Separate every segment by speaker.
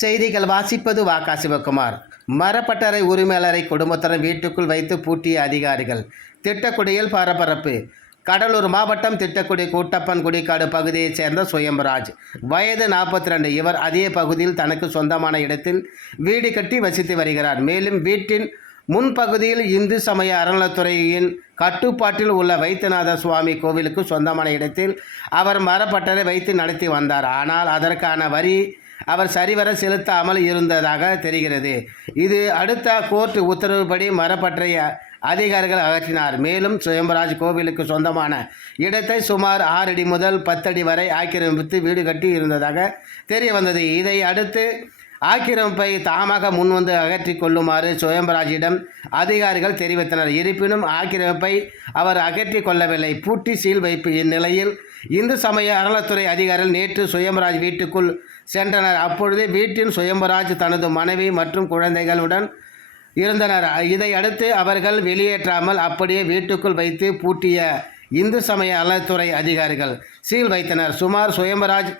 Speaker 1: செய்திகள் வாசிப்பது வாக்கா சிவகுமார். மரப்பட்டறை உரிமையாளரை குடும்பத்தினர் வீட்டுக்குள் வைத்து பூட்டிய அதிகாரிகள். திட்டக்குடியில் பரபரப்பு. கடலூர் மாவட்டம் திட்டக்குடி கூட்டப்பன் குடிக்காடு பகுதியைச் சேர்ந்த சுயம்ராஜ் வயது நாற்பத்தி ரெண்டு இவர் அதே பகுதியில் தனக்கு சொந்தமான இடத்தில் வீடு கட்டி வசித்து வருகிறார். மேலும் வீட்டின் முன்பகுதியில் இந்து சமய அறநிலத்துறையின் கட்டுப்பாட்டில் உள்ள வைத்தியநாத சுவாமி கோவிலுக்கு சொந்தமான இடத்தில் அவர் மரப்பட்டறை வைத்து நடத்தி வந்தார். ஆனால் அதற்கான வரி அவர் சரிவர செலுத்தாமல் இருந்ததாக தெரிகிறது. இது அடுத்த கோர்ட் உத்தரவுப்படி மரப்பற்றைய அதிகாரிகள் அகற்றினார். மேலும் சுயம்பராஜ் கோவிலுக்கு சொந்தமான இடத்தை சுமார் ஆறு அடி முதல் பத்தடி வரை ஆக்கிரமித்து வீடு கட்டி இருந்ததாக தெரிய வந்தது. இதை அடுத்து ஆக்கிரமிப்பை தாமாக முன்வந்து அகற்றி கொள்ளுமாறு சுயம்பராஜிடம் அதிகாரிகள் தெரிவித்தனர். இருப்பினும் ஆக்கிரமிப்பை அவர் அகற்றி கொள்ளவில்லை. பூட்டி சீல் வைப்பு இந்நிலையில் இந்து சமய அறநிலைத்துறை அதிகாரிகள் நேற்று சுயம்பராஜ் வீட்டுக்குள் சென்றனர். அப்பொழுது வீட்டின் சுயம்பராஜ் தனது மனைவி மற்றும் குழந்தைகளுடன் இருந்தனர். இதையடுத்து அவர்கள் வெளியேற்றாமல் அப்படியே வீட்டுக்குள் வைத்து பூட்டிய இந்து சமய அறநிலைத்துறை அதிகாரிகள் சீல் வைத்தனர். சுமார் சுயம்பராஜ்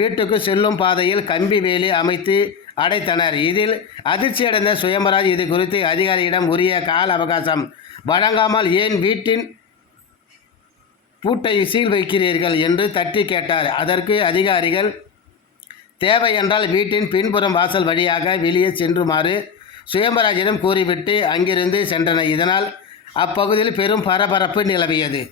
Speaker 1: வீட்டுக்கு செல்லும் பாதையில் கம்பி வேலி அமைத்து அடைத்தனர். இதில் அதிர்ச்சியடைந்த சுயம்பராஜ் இது குறித்து அதிகாரியிடம் உரிய கால அவகாசம் வழங்காமல் ஏன் வீட்டின் பூட்டை சீல் வைக்கிறீர்கள் என்று தட்டி கேட்டார். அதற்கு அதிகாரிகள் தேவை என்றால் வீட்டின் பின்புறம் வாசல் வழியாக வெளியே சென்றுமாறு சுயம்பராஜிடம் கூறிவிட்டு அங்கிருந்து சென்றனர். இதனால் அப்பகுதியில் பெரும் பரபரப்பு நிலவியது.